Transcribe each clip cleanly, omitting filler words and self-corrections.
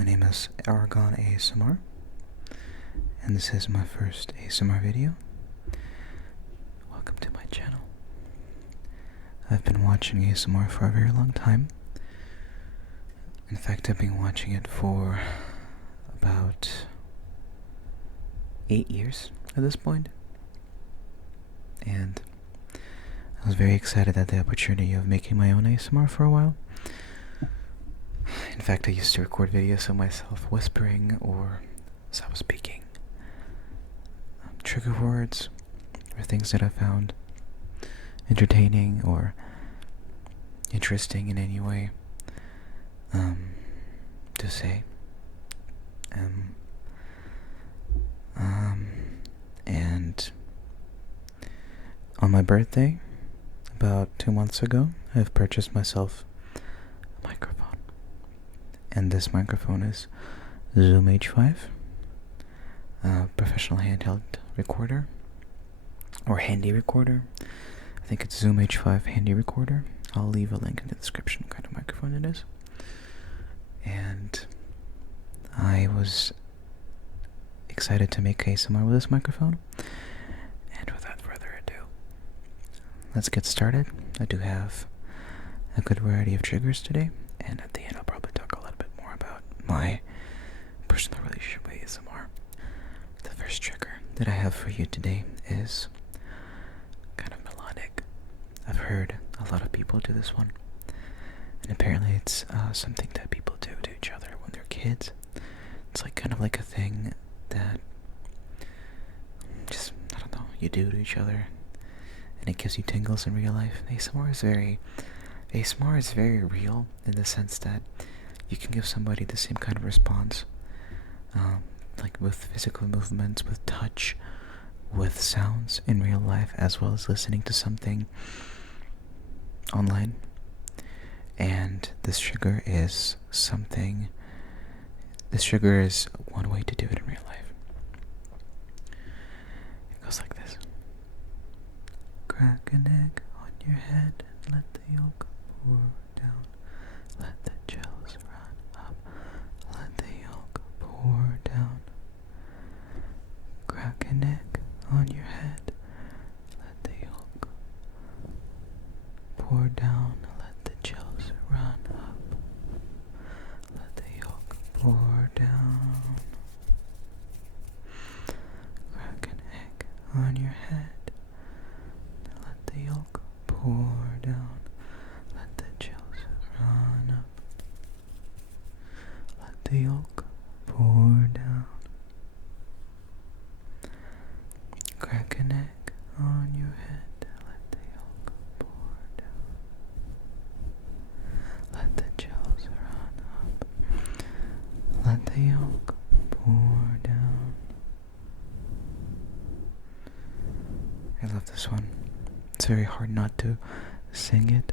My name is Aragon ASMR, and this is my first ASMR video. Welcome to my channel. I've been watching ASMR for a very long time. In fact, I've been watching it for about 8 years at this point. And I was very excited at the opportunity of making my own ASMR for a while. In fact, I used to record videos of myself whispering or as I was speaking. Trigger words or things that I found entertaining or interesting in any way to say. And on my birthday, about 2 months ago, I've purchased myself a microphone. And this microphone is Zoom H5, professional handheld recorder, or handy recorder. I think it's Zoom H5 handy recorder. I'll leave a link in the description what kind of microphone it is. And I was excited to make ASMR with this microphone. And without further ado, let's get started. I do have a good variety of triggers today, and at the end I'll probably talk a little bit more about my personal relationship with ASMR. The first trigger that I have for you today is kind of melodic. I've heard a lot of people do this one, and apparently it's something that people do to each other when they're kids. It's like kind of like a thing that just, I don't know, you do to each other, and it gives you tingles in real life. ASMR is very real in the sense that you can give somebody the same kind of response, like with physical movements, with touch, with sounds in real life, as well as listening to something online. And this trigger is one way to do it in real life. It goes like this. Crack an egg on your head and let the yolk pour down. Let the gels run up. Let the yolk pour down. Crack an egg on your head. Let the yolk pour down. Let the gels run up. Let the yolk pour down. Crack an egg on your head. Let the yolk pour down. Let the gels run up. Let the yolk pour down. Crack an egg on your head. Let the yolk pour down. Let the gels run up. Let the yolk pour down. I love this one. It's very hard not to sing it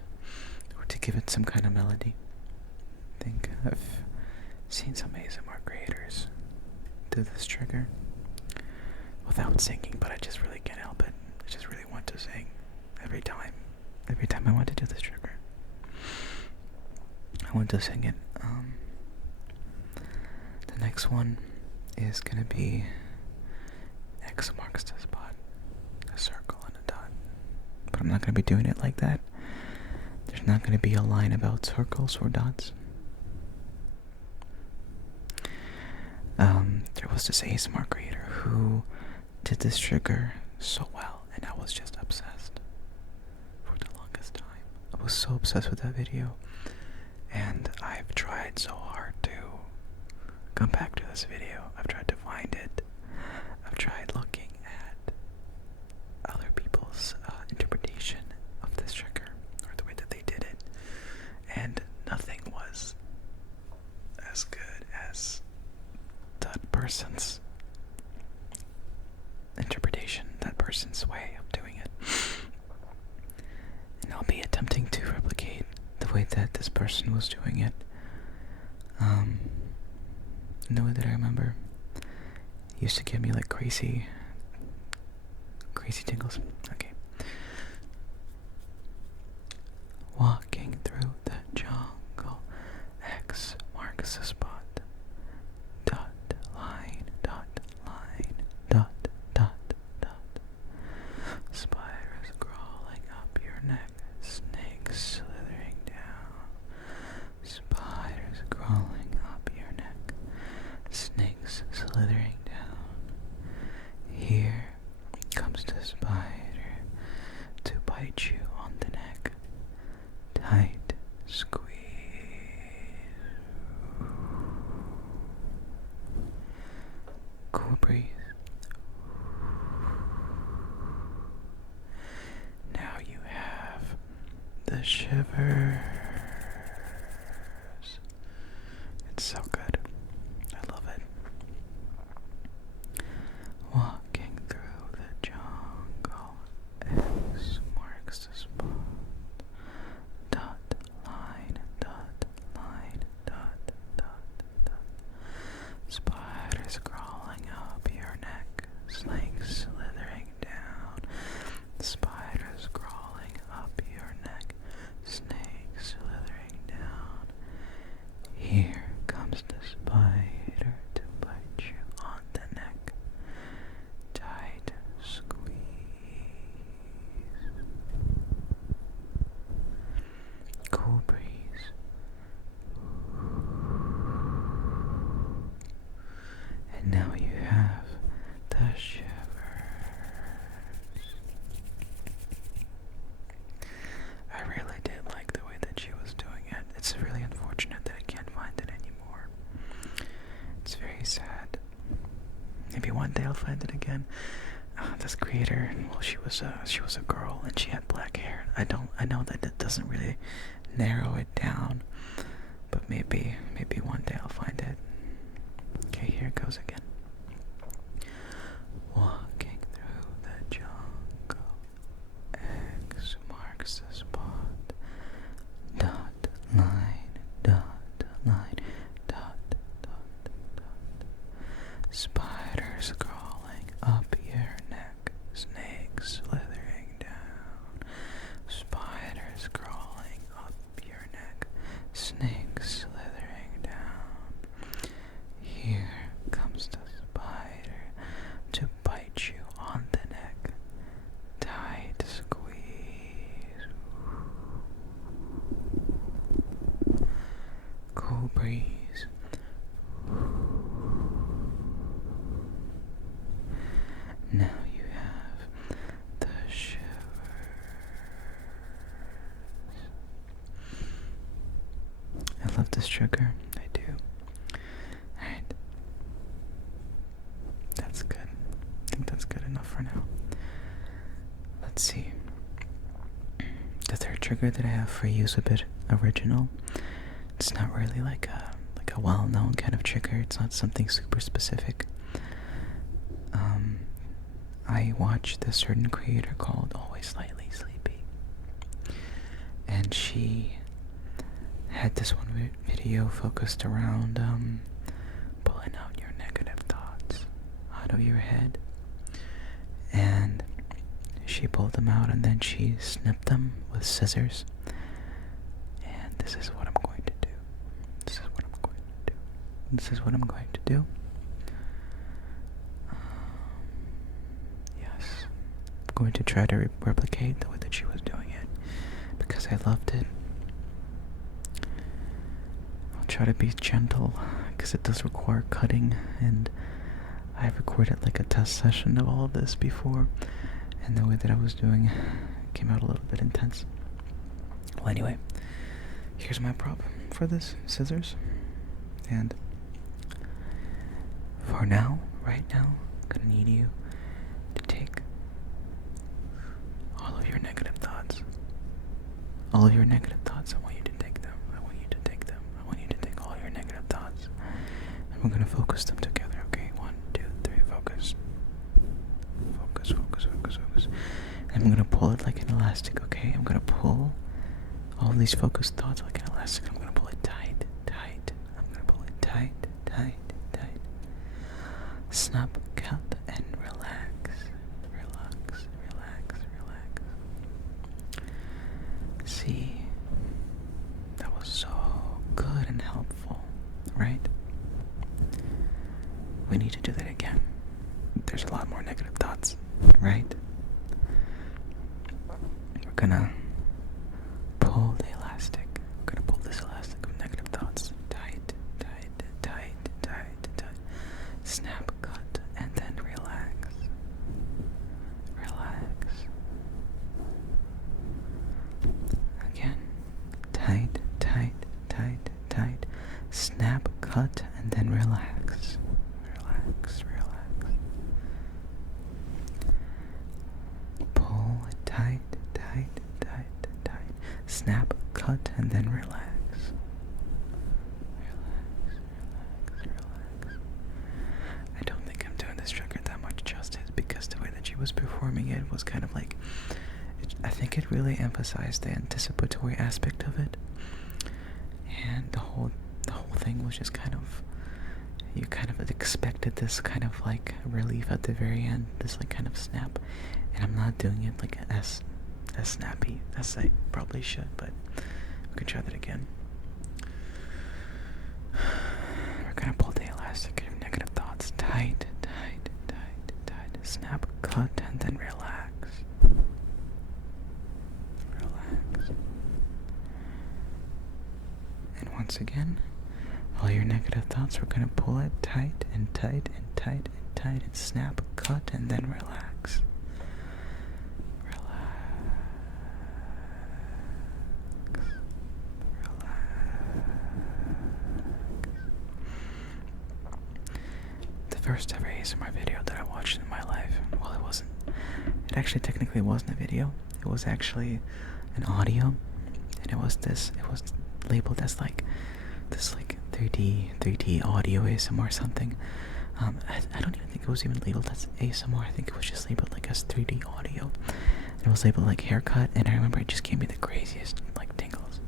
or to give it some kind of melody. I think I've seen some ASMR creators do this trigger without singing, but I just really can't help it. I just really want to sing every time I want to do this trigger. I want to sing it. The next one is gonna be X marks the spot, a circle and a dot. But I'm not gonna be doing it like that. There's not gonna be a line about circles or dots. There was this ASMR creator who did this trigger so well, and I was just obsessed for the longest time. I was so obsessed with that video, and I've tried so hard to come back to this video. I've tried to find it. I've tried looking at other people's interpretation of this trigger, or the way that they did it, and nothing was as good as that person's interpretation, that person's way of doing it. And I'll be attempting to replicate the way that this person was doing it. The way that I remember, it used to give me like crazy tingles. Okay. Walking through the jungle, X marks the spot. the shivers. It's so good. I love it. Walking through the jungle, X marks the spot. Dot, line, dot, line, dot, dot, dot. Spiders crawling up your neck, snakes slithering down. Spiders crawling up your neck, snakes slithering down. Here comes the spider to bite you on the neck. Tight squeeze. Cool breeze. And now you have the shivers. I really did like the way that she was doing it. It's really unfortunate that I can't find it anymore. It's very sad. Maybe one day I'll find it again. This creator, well, she was a girl and she had black hair. I know that it doesn't really narrow it down, but maybe one day I'll find it. Okay, here it goes again. Walking through the jungle, X marks the spot. Dot, line, dot, line, dot, dot, dot. Spiders crawling up your neck, snakes slithering down. Spiders crawling up your neck, snakes slithering down. Here comes the spider to bite you on the neck. Tight squeeze. Cool breeze. Now you have the shivers. I love this trigger. I do. Alright. That's good. I think that's good enough for now. Let's see. The third trigger that I have for you is a bit original. It's not really like a well-known kind of trigger. It's not something super specific. I watched this certain creator called Always Slightly Sleepy, and she had this one video focused around pulling out your negative thoughts out of your head, and she pulled them out and then she snipped them with scissors. And this is what I'm going to do. This is what I'm going to do. This is what I'm going to do. Yes. I'm going to try to replicate the way that she was doing it because I loved it. I'll try to be gentle because it does require cutting, and I've recorded like a test session of all of this before, and the way that I was doing came out a little bit intense. Well, anyway, here's my prop for this, scissors. And for now, right now, I'm gonna need you to take all of your negative thoughts. All of your negative thoughts, I want you to take them. I want you to take them. I want you to take all your negative thoughts. And we're gonna focus them together, okay? 1, 2, 3, focus. Focus, focus, focus, focus. And I'm gonna pull it like an elastic, okay? I'm gonna pull all these focused thoughts like an elastic. I'm gonna pull it tight, tight. I'm gonna pull it tight, tight, tight. Snap, cut, and relax. Relax, relax, relax. See, that was so good and helpful, right? We need to do that again. There's a lot more negative thoughts, right? We're gonna pull the elastic. We're gonna pull this elastic of negative thoughts. Tight, tight, tight, tight, tight. Snap, cut, and then relax. Relax. Again. Tight, tight, tight, tight. Snap, cut, and then relax. Relax, relax. Pull it tight, tight, tight, tight. snap, cut, and then relax. I don't think I'm doing this trigger that much justice because the way that she was performing it was kind of like, I think it really emphasized the anticipatory aspect of it, and the whole thing was just kind of, you kind of expected this kind of like relief at the very end, this like kind of snap, and I'm not doing it like as snappy as I probably should, but we can try that again. We're gonna pull the elastic of negative thoughts tight, tight, tight, tight, snap, cut, and then relax. Relax. And once again, all your negative thoughts, we're gonna pull it tight and tight and tight and tight and snap, cut, and then relax. First ever ASMR video that I watched in my life. Well, it actually technically wasn't a video. It was actually an audio, and it was labeled as like this like 3D audio ASMR or something. I don't even think it was even labeled as ASMR. I think it was just labeled like as 3D audio. And it was labeled like haircut, and I remember it just gave me the craziest like tingles.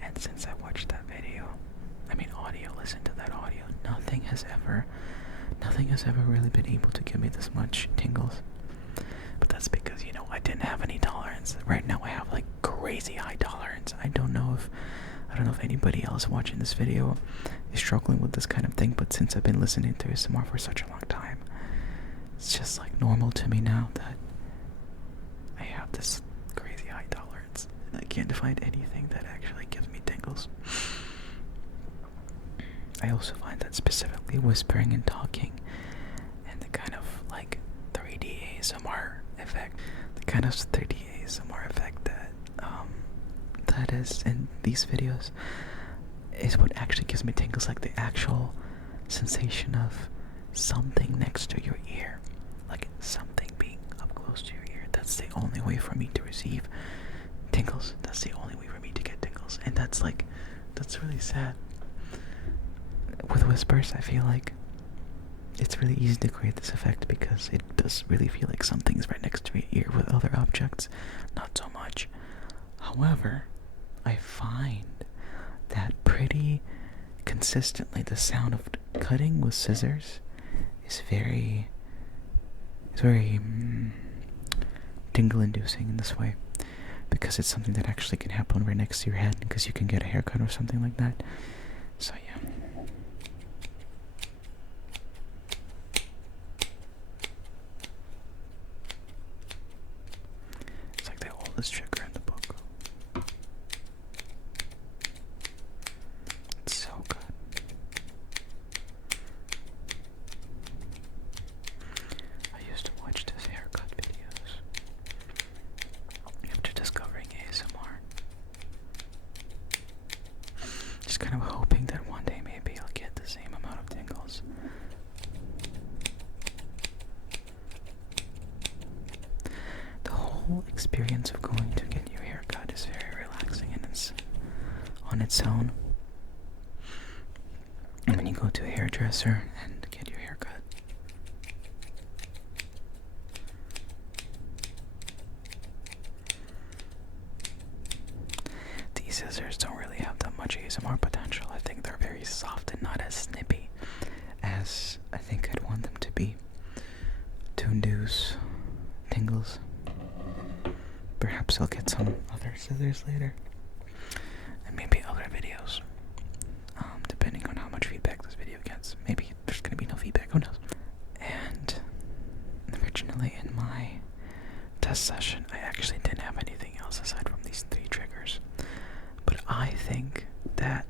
And since I watched that video, listened to that audio, nothing has ever really been able to give me this much tingles. But that's because, I didn't have any tolerance. Right now I have like crazy high tolerance. I don't know if anybody else watching this video is struggling with this kind of thing, but since I've been listening to ASMR for such a long time, it's just like normal to me now that I have this crazy high tolerance, and I can't find anything that actually gives me tingles. I also find that specifically whispering and talking and the kind of like 3D ASMR effect, that is in these videos is what actually gives me tingles, like the actual sensation of something next to your ear, like something being up close to your ear. That's the only way for me to receive tingles. That's the only way for me to get tingles, and that's really sad. With whispers, I feel like it's really easy to create this effect because it does really feel like something's right next to your ear. With other objects, not so much. However, I find that pretty consistently the sound of cutting with scissors is very tingle-inducing in this way, because it's something that actually can happen right next to your head because you can get a haircut or something like that. So yeah. It's like the oldest trigger in the book. It's so good. I used to watch these haircut videos after discovering ASMR. Just kind of hoping that one day maybe I'll get the same amount of tingles. The whole experience of going to get your hair cut is very relaxing and it's on its own. And when you go to a hairdresser and get your hair cut, these scissors don't really have that much ASMR potential. I think they're very soft and not as snippy as I think I'd want them to be to induce tingles. Perhaps I'll get some other scissors later, and maybe other videos, depending on how much feedback this video gets. Maybe there's gonna be no feedback, who knows. And originally in my test session, I actually didn't have anything else aside from these 3 triggers. But I think that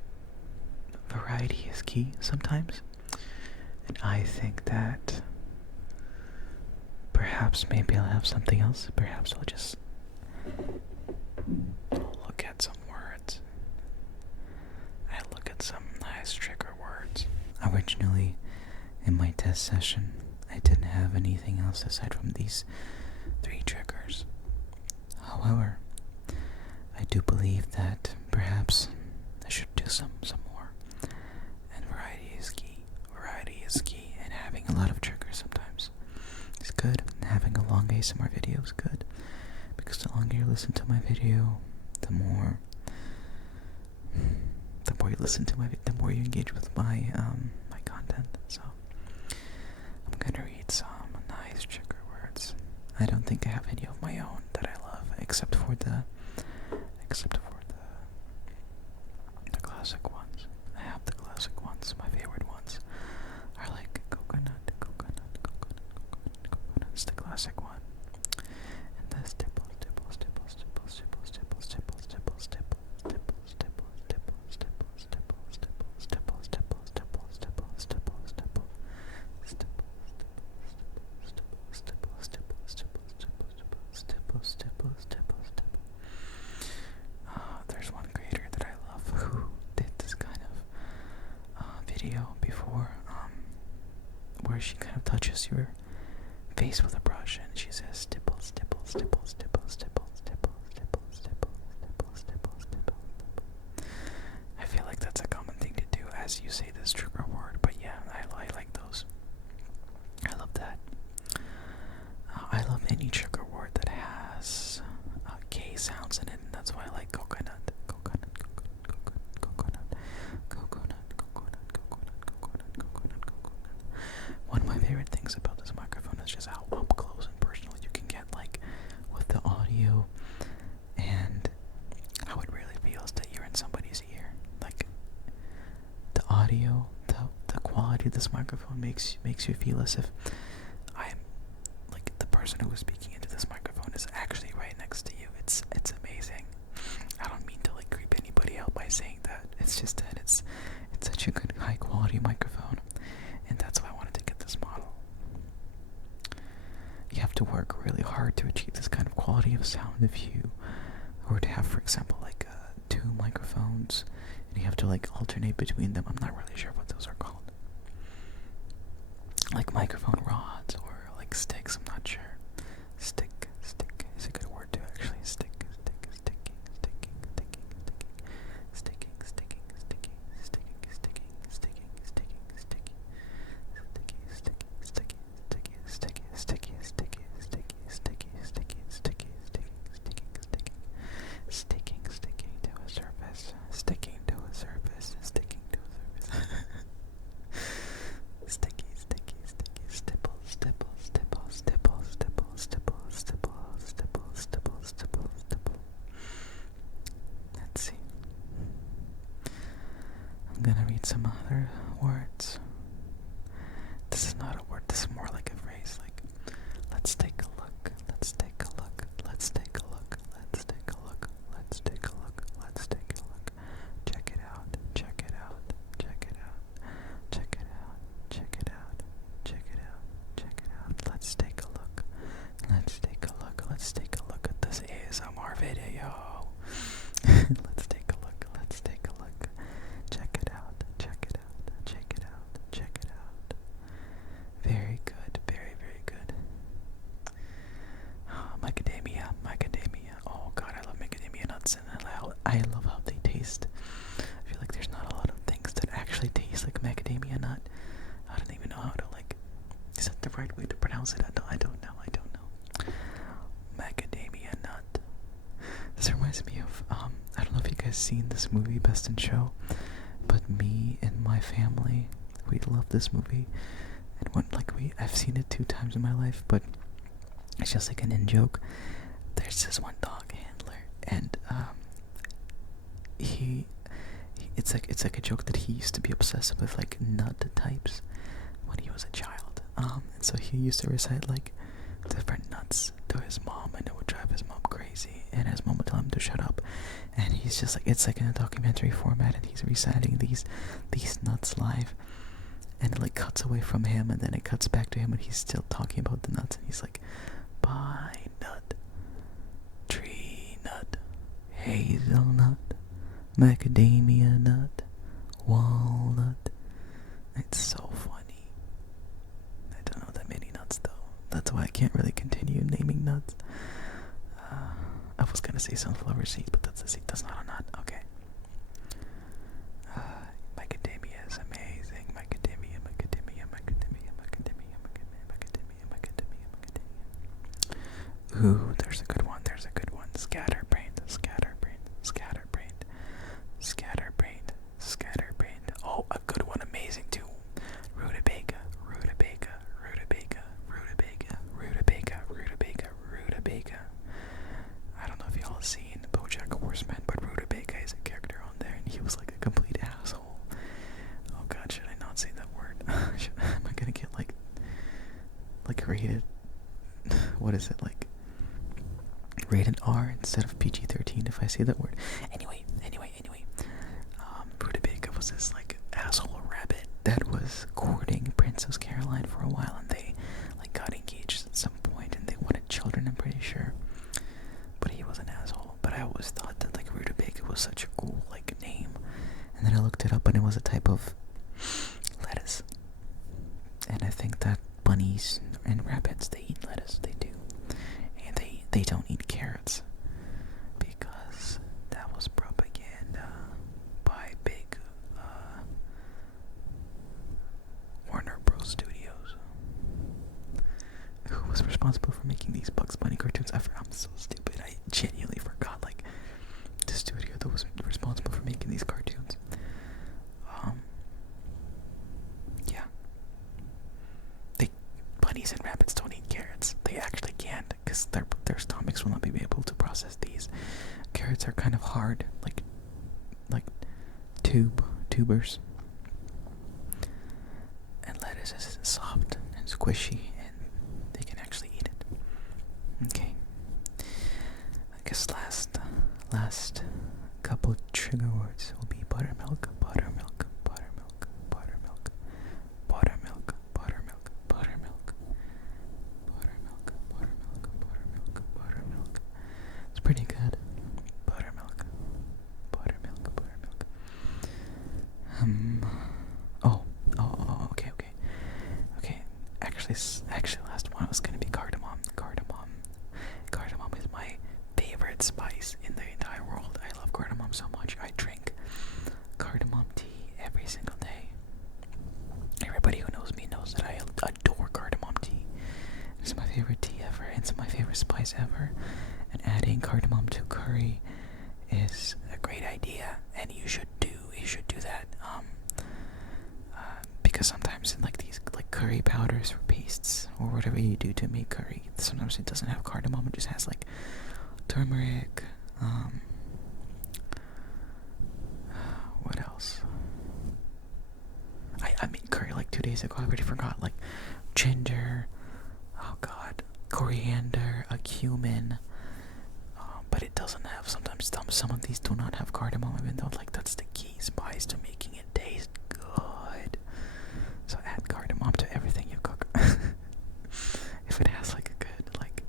variety is key sometimes, and I think that perhaps maybe I'll have something else. Perhaps I'll just look at some words. I look at some nice trigger words. Originally, in my test session, I didn't have anything else aside from these 3 triggers. However, do believe that perhaps I should do some more. And variety is key. Variety is key, and having a lot of triggers sometimes is good. Having a long ASMR video is good, because the longer you listen to my video, the more you listen to the more you engage with my my content. So I'm gonna read some nice trigger words. I don't think I have any of my own that I love, except for the classic ones. I have the classic ones. My favorite ones are like coconut. It's the classic one. And the stipple. There's one creator that I love who did this kind of video before, where she kind of touches your face with a brush and she says stipple, stipple, stipple, stipple, stipple, stipple, stipple, stipple, stipple, stipple, stipple. I feel like that's a common thing to do as you say this trigger word, but yeah, I like those. I love that. I love any trigger word that has K sounds in it, and that's why I like coconut. One of my favorite things about this microphone is just how up close and personal you can get, like, with the audio, and how it really feels that you're in somebody's ear. Like, the audio, the quality of this microphone makes you feel as if I'm, like, the person who is speaking into this microphone is actually right next to you. It's amazing. I don't mean to, like, creep anybody out by saying that. It's just that it's such a good high quality microphone, and that's why I wanted to get this model. You have to work really hard to achieve this kind of quality of sound if you were to have, for example, like 2 microphones, and you have to, like, alternate between them. I'm not really sure what those are called. Like microphone rods or like sticks, I'm not sure. Stick is a good word too, actually. Sticking. I'm gonna read some other words. This is not a word, this is more like a phrase, like, let's take a look, let's take a look, let's take a look, let's take a look, let's take a look, let's take a look, check it out, check it out, check it out, check it out, check it out, check it out, check it out, let's take a look, let's take a look, let's take a look at this ASMR video. Let's take a look, let's take a look. Check it out, check it out, check it out, check it out. Very good, very, very good. Macadamia. Oh god, I love macadamia nuts, and I love how they taste. I feel like there's not a lot of things that actually taste like macadamia nut. I don't even know how to, like, is that the right way to pronounce it? I don't know. Macadamia nut. This reminds me of, I don't know if you guys seen this movie, Best in Show, but me and my family, we love this movie, and I've seen it 2 times in my life, but it's just like an in-joke. There's this one dog handler, and it's like a joke that he used to be obsessed with, like, nut types when he was a child, and so he used to recite, like, different nuts to his mom, and it would drive his mom crazy, and his mom would tell him to shut up, and he's just like, it's like in a documentary format, and he's reciting these nuts live, and it, like, cuts away from him, and then it cuts back to him, and he's still talking about the nuts, and he's like, pine nut, tree nut, hazelnut, macadamia nut, walnut. It's so funny. I don't know that many nuts though. That's why I can't really continue naming nuts. I was gonna say sunflower seed, but Let's see. That's not a nut. Okay. Macadamia is amazing. Macadamia, macadamia, macadamia, macadamia, macadamia, macadamia, macadamia. Ooh, there's a good one. There's a good one. Scatterbrained, scatterbrained, scatterbrained, scatterbrained, scatterbrained. Oh, a good one. Amazing too. Rutabaga, rutabaga, rutabaga, rutabaga, rutabaga, rutabaga, rutabaga. I don't know if y'all have seen BoJack Horseman, but Rutabaga is a character on there, and he was like a complete asshole. Oh god, should I not say that word? Am I gonna get like rated? What is it, like rated R instead of PG-13 if I say that word? Anyway. Rutabaga was this like asshole rabbit that was courting Princess Caroline for a while, and they like got engaged at some point, and they wanted children, I'm pretty sure. But he was an asshole. But I always thought that like rutabaga was such a cool like name, and then I looked it up, and it was a type of lettuce. And I think that bunnies and rabbits, they eat lettuce. They do, and they don't eat carrots because that was propaganda by big Warner Bros. Studios, who was responsible for making these Bugs Bunny cartoons. I'm so stupid. I genuinely forgot, like, the studio that was responsible for making these cartoons. Yeah. Bunnies and rabbits don't eat carrots. They actually can't, because their stomachs will not be able to process these. Carrots are kind of hard, like tubers. And lettuce is soft and squishy, and they can actually eat it. Okay. I guess last couple trigger words will be buttermilk, buttermilk, buttermilk, buttermilk, buttermilk, buttermilk, buttermilk, buttermilk, buttermilk, buttermilk, buttermilk. It's pretty good. Buttermilk, buttermilk, buttermilk. Okay. Actually, last one was gonna be cardamom. Cardamom is my favorite spice in the entire world. I love cardamom so much. I drink cardamom tea every single day. Everybody who knows me knows that I adore cardamom tea. It's my favorite tea ever. It's my favorite spice ever. And adding cardamom to curry is a great idea, and you should do that. Because sometimes in like these like curry powders or pastes or whatever you do to make curry, sometimes it doesn't have cardamom. It just has like turmeric. What else? I made curry like 2 days ago. I already forgot. Like ginger. Oh god, coriander, a cumin. But it doesn't have. Sometimes some of these do not have cardamom, even though like that's the key spice to making it taste good. So add cardamom to everything you cook. If it has like a good like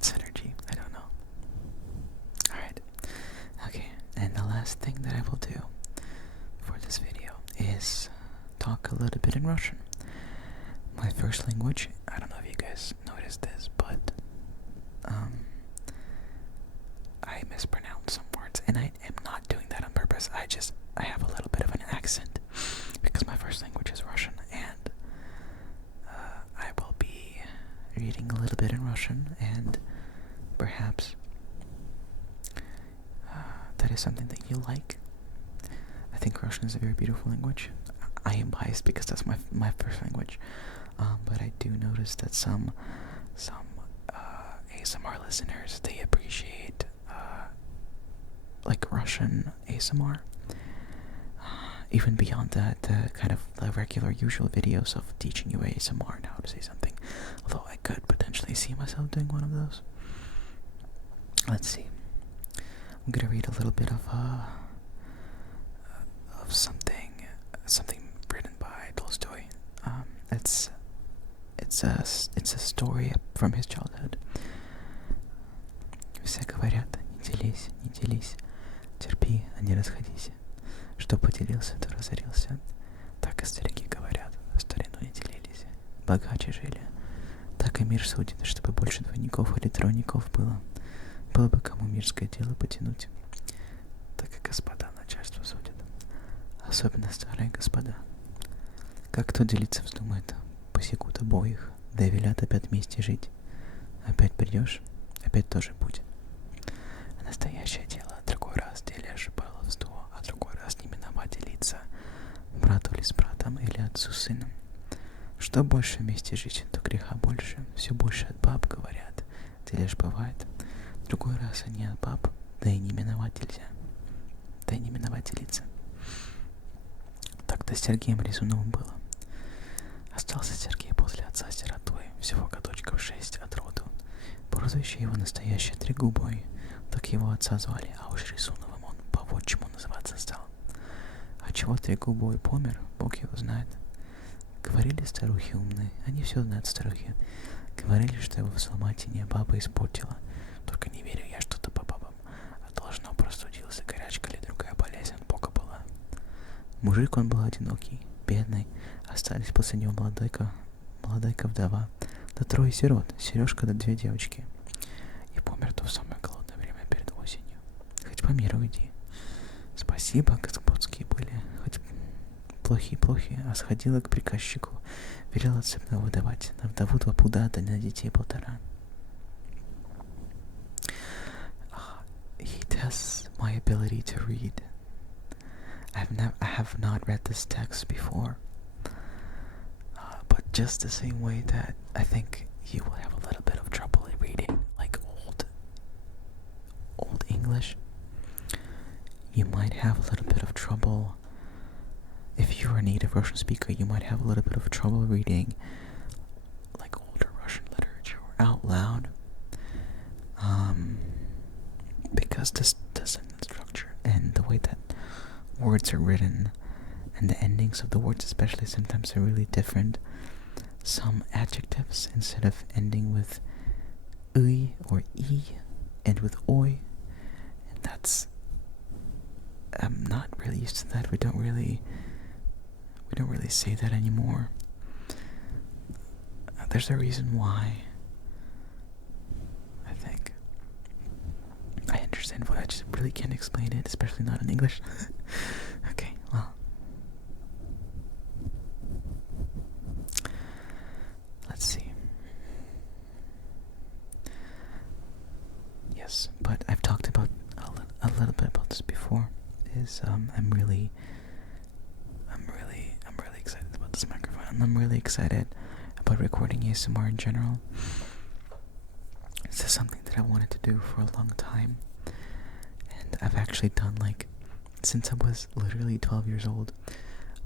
synergy, I don't know. Alright. Okay, and the last thing that I will do for this video is talk a little bit in Russian. My first language. I don't know if you guys noticed this, but I mispronounce some words, and I am not doing that on purpose. I have a little bit of an accent because my first language is Russian, and I will be reading a little bit in Russian, and perhaps that is something that you like. I think Russian is a very beautiful language. I am biased because that's my first language, but I do notice that some ASMR listeners, they appreciate like Russian ASMR. Even beyond that, the kind of the regular usual videos of teaching you ASMR and how to say something. Although I could potentially see myself doing one of those. Let's see. I'm gonna read a little bit of something written by Tolstoy. It's a story from his childhood. Все говорят, не делись, терпи, а не расходись. Что поделился, то разорился. Так и старики говорят, в старину не делились. Богаче жили. Так и мир судит, чтобы больше двойников или тройников было. Было бы кому мирское дело потянуть, так и господа начальство судят. Особенно старые господа. Как кто делиться вздумает, посекут обоих, да и велят опять вместе жить. Опять придешь, опять тоже будет. Настоящее дело, другой раз делишь баловство, а другой раз не миновать делиться. Брату ли с братом или отцу с сыном. Что больше вместе жить, то греха больше. Все больше от баб говорят. Ты лишь бывает. Другой раз они от баб, да и не миновать нельзя. Да и не миновать делиться. Так-то с Сергеем Резуновым было. Остался Сергей после отца сиротой, всего годочков 6 от роду. Прозвище его настоящее Трегубой, так его отца звали, а уж Резуновым он по отчиму называться стал. А чего Трегубой помер, Бог его знает. Говорили старухи умные, они все знают, старухи. Говорили, что его в Салматине баба испортила. Только не верю я что-то по бабам. А должно простудился, горячка или другая болезнь от Бога была. Мужик он был одинокий, бедный. Остались после него молодайка вдова, да 3 сирот, Сережка да 2 девочки. И помер то в самое голодное время перед осенью. Хоть по миру иди. Спасибо, господские были, хоть плохие, а сходила к приказчику, велела отцепного выдавать, на вдову 2 пуда, да на детей 1,5. He tests my ability to read. I have not read this text before. But just the same way that I think you will have a little bit of trouble in reading like old English, you might have a little bit of trouble if you're a native Russian speaker. You might have a little bit of trouble reading like older Russian literature out loud, because this doesn't structure and the way that words are written and the endings of the words especially sometimes are really different. Some adjectives, instead of ending with uy or e, end with oy. And that's, I'm not really used to that. We don't really say that anymore. There's a reason why. I think I understand why. I just really can't explain it, especially not in English. Okay, well. Let's see. Yes, but I've talked about a little bit about this before. I'm really excited about this microphone, and I'm really excited about recording ASMR in general. This is something that I wanted to do for a long time, and I've actually done since I was literally 12 years old.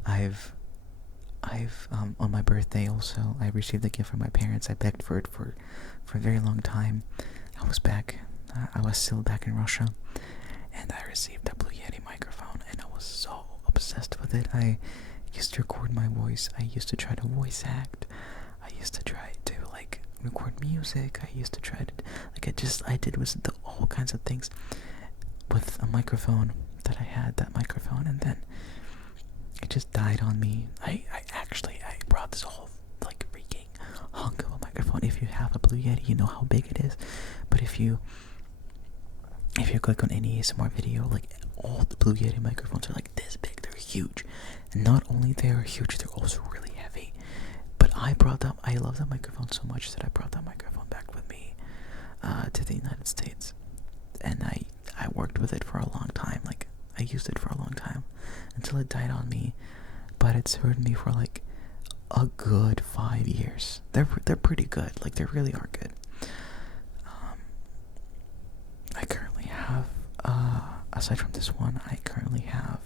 I've on my birthday also, I received a gift from my parents. I begged for it for a very long time. I was still back in Russia, and I received a Blue Yeti microphone, and I was so obsessed with it. I used to record my voice. I used to try to voice act. I used to try to record music. I used to try to I did all kinds of things with a microphone that I had, that microphone, and then it just died on me. I brought this whole freaking hunk of a microphone. If you have a Blue Yeti, you know how big it is. But if you click on any ASMR video, all the Blue Yeti microphones are this big. They're huge. And not only they're huge, they're also really heavy. But I love that microphone so much that I brought that microphone back with me to the United States. And I worked with it for a long time. I used it for a long time until it died on me. But it served me for a good 5 years. They're pretty good. They really are good. I currently have, aside from this one, I currently have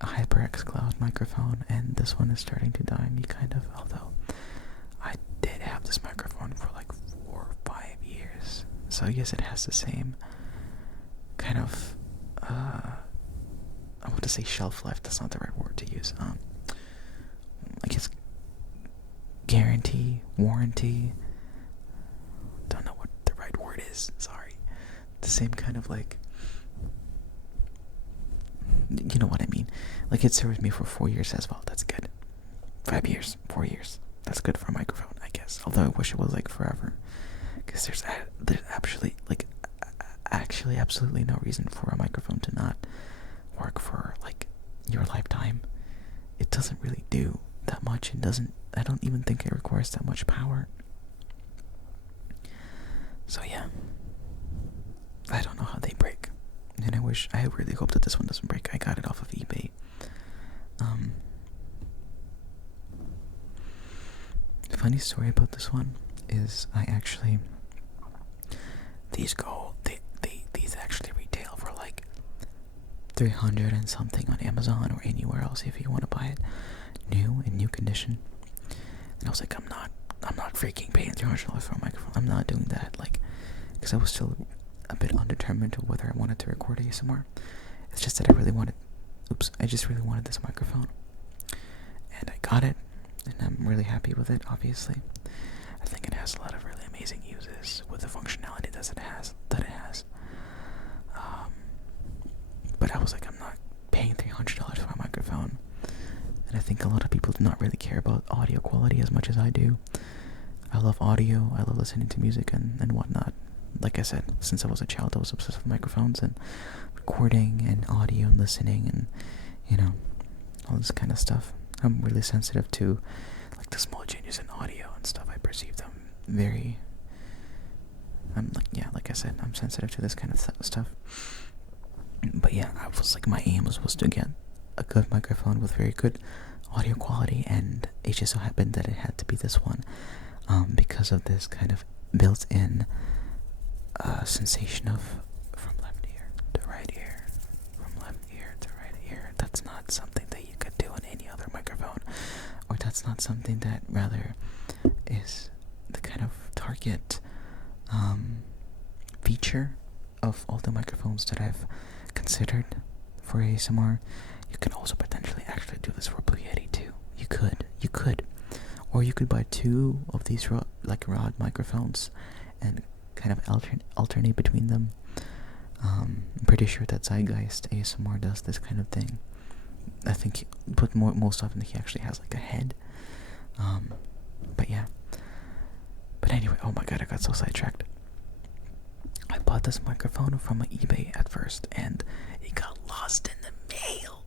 a HyperX Cloud microphone, and this one is starting to die on me kind of, although I did have this microphone for 4 or 5 years. So I guess it has the same kind of, I want to say shelf life, that's not the right word to use. I guess guarantee, warranty, don't know what the right word is, sorry. The same kind of you know what I mean. It served me for 4 years as well, that's good. 5 years, 4 years, that's good for a microphone, I guess. Although I wish it was forever. Because there's actually, actually absolutely no reason for a microphone to not work for like your lifetime. It doesn't really do that much. I don't even think it requires that much power. So yeah, I don't know how they break, and I really hope that this one doesn't break. I got it off of eBay. Funny story about this one is these actually retail for like 300 and something on Amazon or anywhere else if you want to buy it new, in new condition. And I was like, I'm not freaking paying $300 for a microphone. I'm not doing that, like, because I was still a bit undetermined to whether I wanted to record ASMR. It's just that I just really wanted this microphone, and I got it, and I'm really happy with it. Obviously, I think it has a lot of really amazing uses with the functionality that it has. But I was like, I'm not paying $300 for a microphone. And I think a lot of people do not really care about audio quality as much as I do. I love audio. I love listening to music and whatnot. Like I said, since I was a child, I was obsessed with microphones and recording and audio and listening and, you know, all this kind of stuff. I'm really sensitive to, like, the small changes in audio and stuff. I perceive them very... like I said, I'm sensitive to this kind of stuff. But yeah, I was like, my aim was to get a good microphone with very good audio quality, and it just so happened that it had to be this one, because of this kind of built-in sensation of from left ear to right ear, from left ear to right ear. That's not something that you could do on any other microphone, or that's not something that rather is the kind of target feature of all the microphones that I've considered for ASMR. You can also potentially actually do this for Blue Yeti too. You could, or you could buy two of these rod microphones and kind of alternate between them. I'm pretty sure that Zeitgeist ASMR does this kind of thing. I think, but most often he actually has like a head. But yeah. But anyway, oh my god, I got so sidetracked. I bought this microphone from eBay at first, and it got lost in the mail.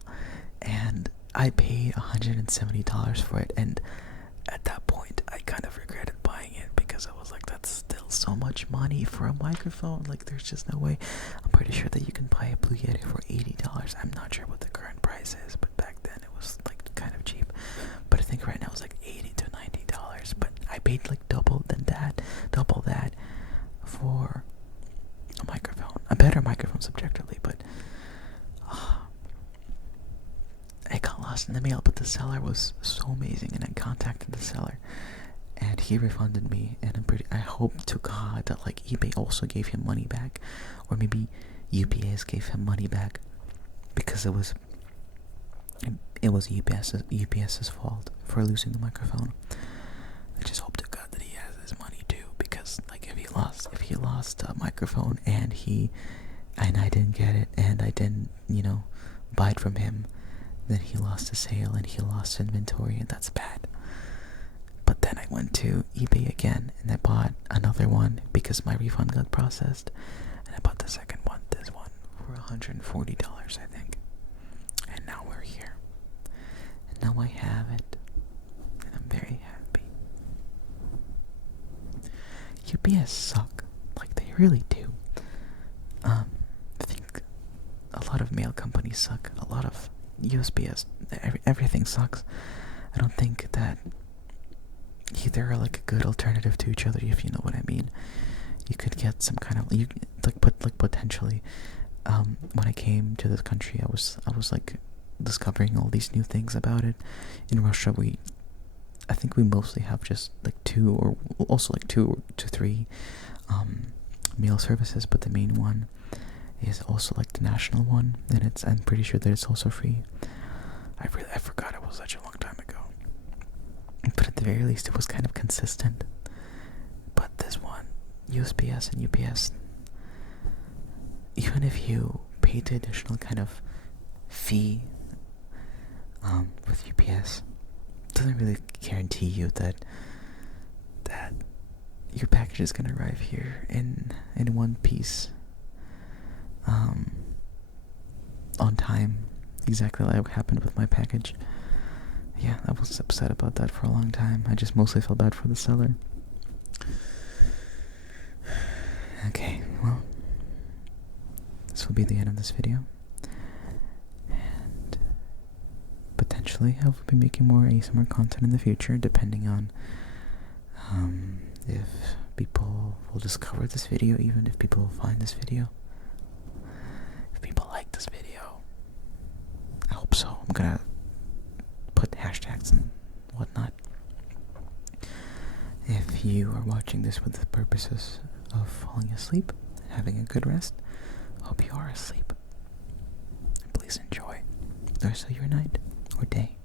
And I paid $170 for it, and at that point, I kind of regretted buying it because I was like, that's still so much money for a microphone. Like, there's just no way. I'm pretty sure that you can buy a Blue Yeti for $80. I'm not sure what the current price is, but back then it was like kind of cheap. But I think right now it's like $80 to $90. But I paid like double that for a microphone, a better microphone subjectively, but it got lost in the mail. But the seller was so amazing, and I contacted the seller, and he refunded me. And I hope to God that like eBay also gave him money back, or maybe UPS gave him money back, because it was UPS's fault for losing the microphone. I just hope to God that he has his money too, because like if he lost a microphone and I didn't get it, and I didn't, buy it from him, then he lost a sale and he lost inventory, and that's bad. But then I went to eBay again and I bought another one because my refund got processed, and I bought the second one, this one, for $140, I think. And now we're here. And now I have it. And I'm very happy. UPS suck. Like, they really do. I think a lot of mail companies suck. A lot of USPS, everything sucks. I don't think that either are like a good alternative to each other, if you know what I mean. You could get some kind of potentially. When I came to this country, I was like discovering all these new things about it. In Russia, I think we mostly have just like two to three mail services, but the main one is also like the national one, and I'm pretty sure that it's also free. I forgot, it was such a long time ago. But at the very least, it was kind of consistent. But this one, USPS and UPS, even if you pay the additional kind of fee with UPS, it doesn't really guarantee you that your package is gonna arrive here in one piece. Exactly like what happened with my package. Yeah, I was upset about that for a long time. I just mostly felt bad for the seller. Okay, well, this will be the end of this video. And potentially I will be making more ASMR content in the future, depending on if people will discover this video, even if people will find this video. If people like this video, I hope so. I'm gonna put hashtags and whatnot. If you are watching this with the purposes of falling asleep, having a good rest, hope you are asleep. Please enjoy the rest of your night or day.